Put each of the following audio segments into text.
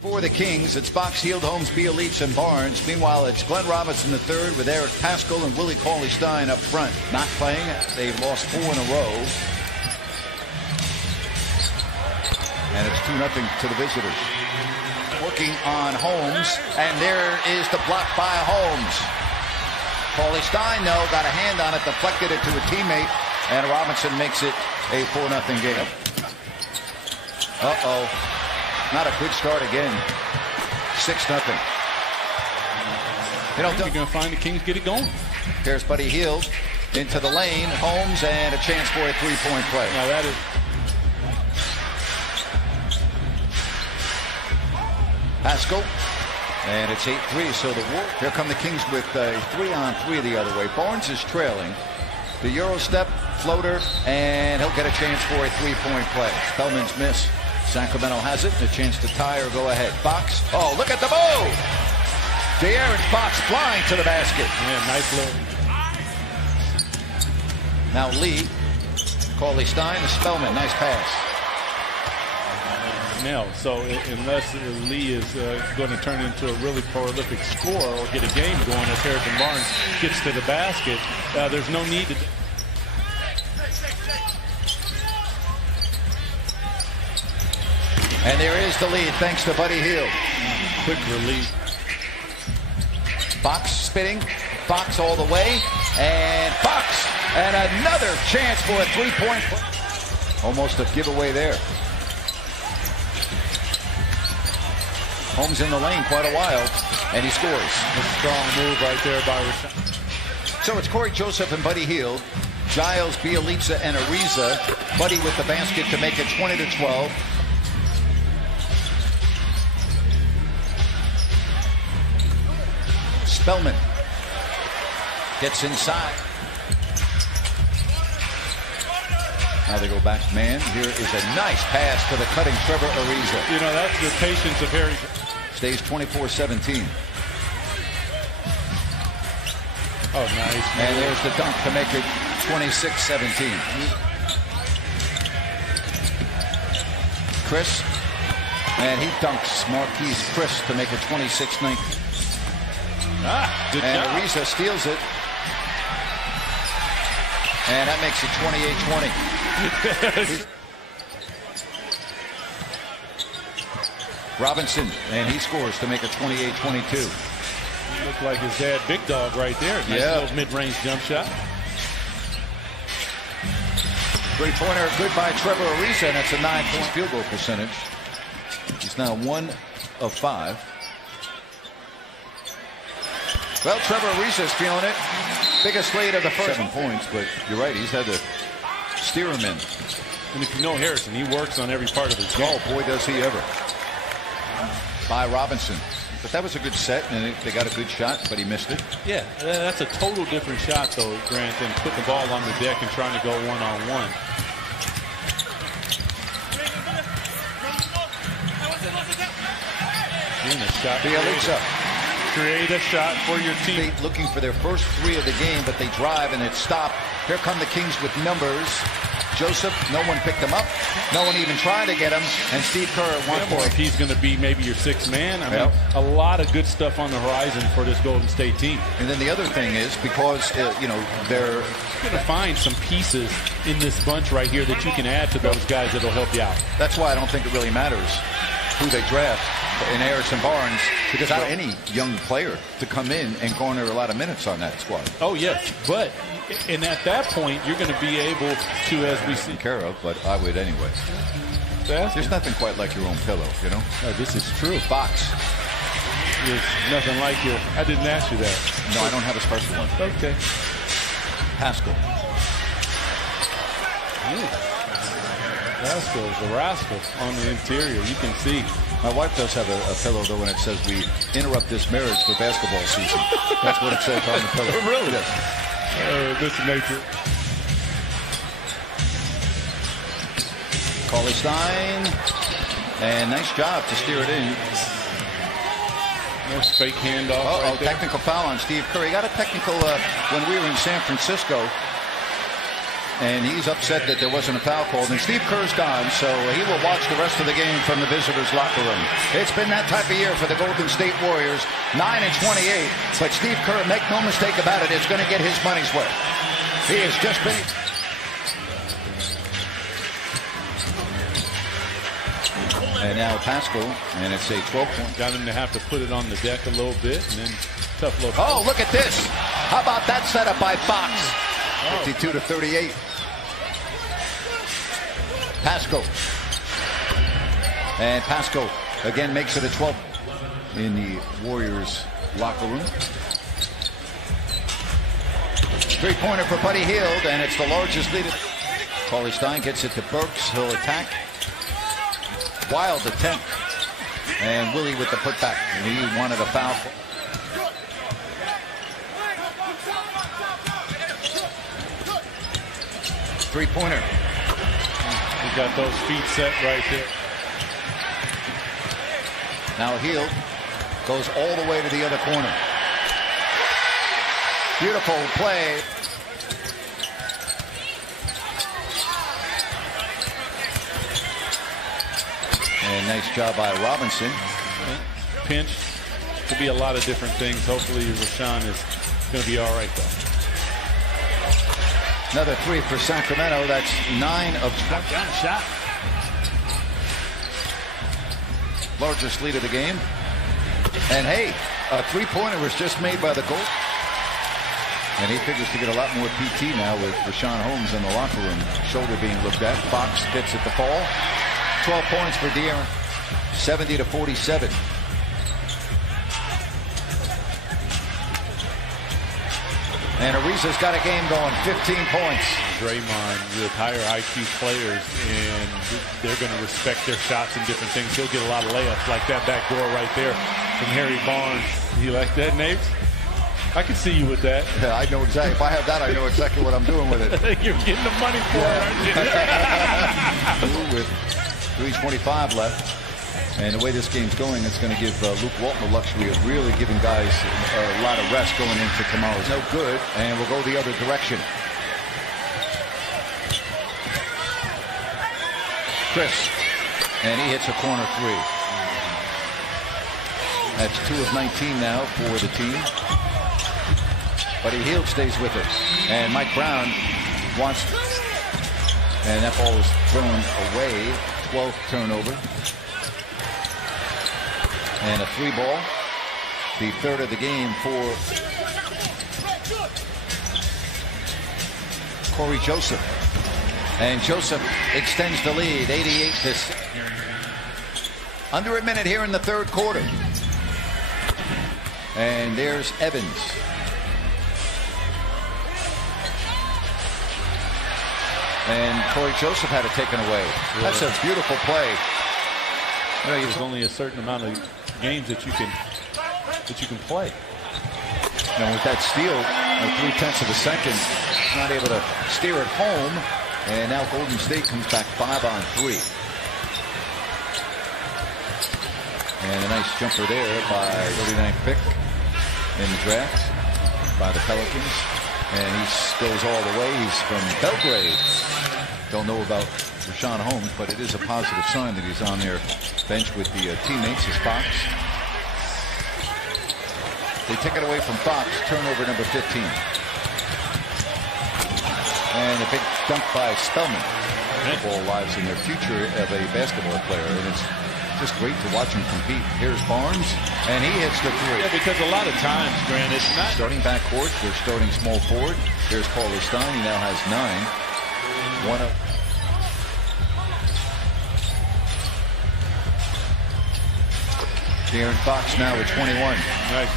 For the Kings, it's Fox, Heald, Holmes, Bielitz, and Barnes. Meanwhile, it's Glenn Robinson III with Eric Paschal and Willie Cauley-Stein up front. Not playing. They've lost 4 in a row. And it's 2-0 to the visitors. Working on Holmes, and there is the block by Holmes. Cauley-Stein, though, got a hand on it, deflected it to a teammate, and Robinson makes it a 4-0 game. Uh-oh. Not a good start again. 6-0. You're going to find the Kings get it going. Here's Buddy Hield into the lane. Holmes, and a chance for a three-point play. Now that is... Paschal. And it's 8-3, so the Wolves. Here come the Kings with a 3-on-3 the other way. Barnes is trailing. The Euro step, floater, and he'll get a chance for a three-point play. Spellman's miss. Sacramento has it, a chance to tie or go ahead. Fox, oh, look at the move! De'Aaron Fox flying to the basket. Yeah, nice look. Now Lee, Cauley-Stein to Spellman, nice pass. Now, so unless Lee is going to turn into a really prolific scorer or get a game going as Harrison Barnes gets to the basket, there's no need to... And there is the lead thanks to Buddy Hield. Quick release. Fox spinning. Fox all the way. And Fox. And another chance for a three-point play. Almost a giveaway there. Holmes in the lane quite a while. And he scores. A strong move right there by Rashad. So it's Corey Joseph and Buddy Hield. Giles, Bielitz, and Ariza. Buddy with the basket to make it 20-12. Spellman gets inside. Now they go back man. Here is a nice pass to the cutting Trevor Ariza. You know, that's the patience of Harry. Stays 24-17. Oh, nice. And there's the dunk to make it 26-17. Chris. And he dunks Marquise Chris to make it 26-19. Good and job. Ariza steals it. And that makes it 28-20. Robinson, and he scores to make it 28-22. Looked like his dad, Big Dog, right there. Nice little mid-range jump shot. Three-pointer, good by Trevor Ariza, and that's a 9-point field goal percentage. He's now 1 of 5. Well, Trevor Ariza's feeling it. Biggest lead of the first 7 points, but you're right, he's had to steer him in. And if you know Harrison, he works on every part of his game. Oh, boy, does he ever. By Robinson. But that was a good set, and they got a good shot, but he missed it. Yeah, that's a total different shot, though, Grant, than putting the ball on the deck and trying to go one-on-one. Getting a shot. Bielitz. Create a shot for your team. Looking for their first 3 of the game, but they drive and it's stopped. Here come the Kings with numbers. Joseph, no one picked him up. No one even tried to get him. And Steve Kerr at one point. He's going to be maybe your 6th man. I mean, a lot of good stuff on the horizon for this Golden State team. And then the other thing is because, you know, they're going to find some pieces in this bunch right here that you can add to those guys that will help you out. That's why I don't think it really matters who they draft in Harrison Barnes, because I don't any young player to come in and garner a lot of minutes on that squad. Oh, yes, but and at that point, you're going to be able to, as we see, care of, but I would anyway. There's nothing quite like your own pillow, you know? No, this is true. Fox. There's nothing like your... I didn't ask you that. No, I don't have a special one. Okay. Paschal. Rascals, the rascal on the interior. You can see. My wife does have a pillow, though, and it says we interrupt this marriage for basketball season. That's what it says on the pillow. Really? Yes. This nature. Cauley-Stein. And nice job to steer it in. Nice fake handoff. Right technical foul on Steve Kerr. He got a technical when we were in San Francisco. and he's upset that there wasn't a foul called. And Steve Kerr's gone, so he will watch the rest of the game from the visitors' locker room. It's been that type of year for the Golden State Warriors, 9-28. But Steve Kerr, make no mistake about it, is going to get his money's worth. He has just been. And now Pascal, and it's a 12-point. Got him to have to put it on the deck a little bit, and then tough look. Oh, look at this! How about that setup by Fox? 52-38. Pascal. And Pascal again makes it a 12 in the Warriors locker room. Three-pointer for Buddy Hield, and it's the largest lead. Cauley Stein gets it to Burks. He'll attack. Wild attempt. And Willie with the putback. And he wanted a foul. Three-pointer. He got those feet set right there. Now Hield goes all the way to the other corner. Beautiful play. And nice job by Robinson. Pinch. Could be a lot of different things. Hopefully Rashawn is going to be all right, though. Another three for Sacramento. That's 9 of 20. Down shot. Largest lead of the game. And hey, a three-pointer was just made by the goal. And he figures to get a lot more PT now with Rashawn Holmes in the locker room. Shoulder being looked at. Fox gets it to fall. 12 points for De'Aaron. 70-47. And Ariza's got a game going, 15 points. Draymond with higher IQ players, and they're going to respect their shots and different things. He'll get a lot of layups like that back door right there from Harry Barnes. You like that, Nates? I can see you with that. Yeah, I know exactly. If I have that, I know exactly what I'm doing with it. You're getting the money for it, aren't you? With 3:25 left. And the way this game's going, it's going to give Luke Walton the luxury of really giving guys a lot of rest going into tomorrow's. No good, and we'll go the other direction. Chris, and he hits a corner three. That's 2 of 19 now for the team. Buddy Hield stays with it, and Mike Brown wants, and that ball is thrown away. 12th turnover. And a three ball. The third of the game for Corey Joseph. And Joseph extends the lead, 88-6. Under a minute here in the third quarter. And there's Evans. And Corey Joseph had it taken away. That's a beautiful play. You know, there's only a certain amount of games that you can play. And with that steal, 3/10 of a second, not able to steer it home. And now Golden State comes back 5 on 3. And a nice jumper there by 39th pick in the draft by the Pelicans. And he goes all the way. He's from Belgrade. Don't know about Rashawn Holmes, but it is a positive sign that he's on their bench with the teammates, his Fox. They take it away from Fox, turnover number 15. And a big dunk by Spellman. Ball lives in their future of a basketball player, and it's just great to watch him compete. Here's Barnes, and he hits the three. Yeah, because a lot of times, Grant, it's not starting backcourt. They're starting small forward. Here's Cauley Stein. He now has 9. 1 up. De'Aaron Fox now with 21. Right.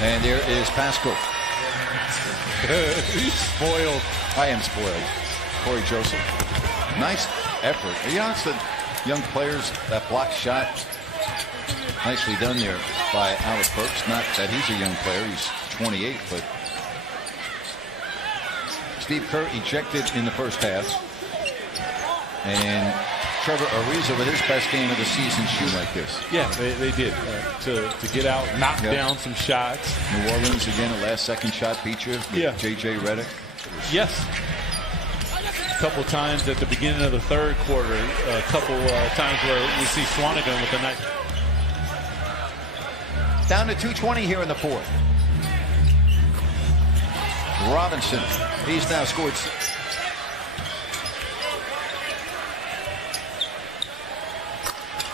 And there is Pascal. He's spoiled. I am spoiled. Corey Joseph. Nice effort. You know, it's the young players, that block shot. Nicely done there by Alec Burks. Not that he's a young player. He's 28, but Steve Kerr ejected in the first half. And Trevor Ariza with his best game of the season shoot like this. Yeah, they did. To get out, knock down some shots. New Orleans again, a last-second shot beat you with J.J. Redick. Yes. A couple times at the beginning of the third quarter. A couple times where we see Swanigan with a nice. Down to 2:20 here in the fourth. Robinson, he's now scored.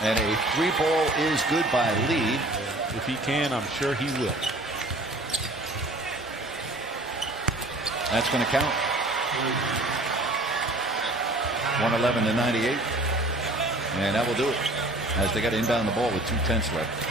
And a free ball is good by Lee. If he can, I'm sure he will. That's going to count. 111-98. And that will do it as they got to inbound the ball with 2:10 left.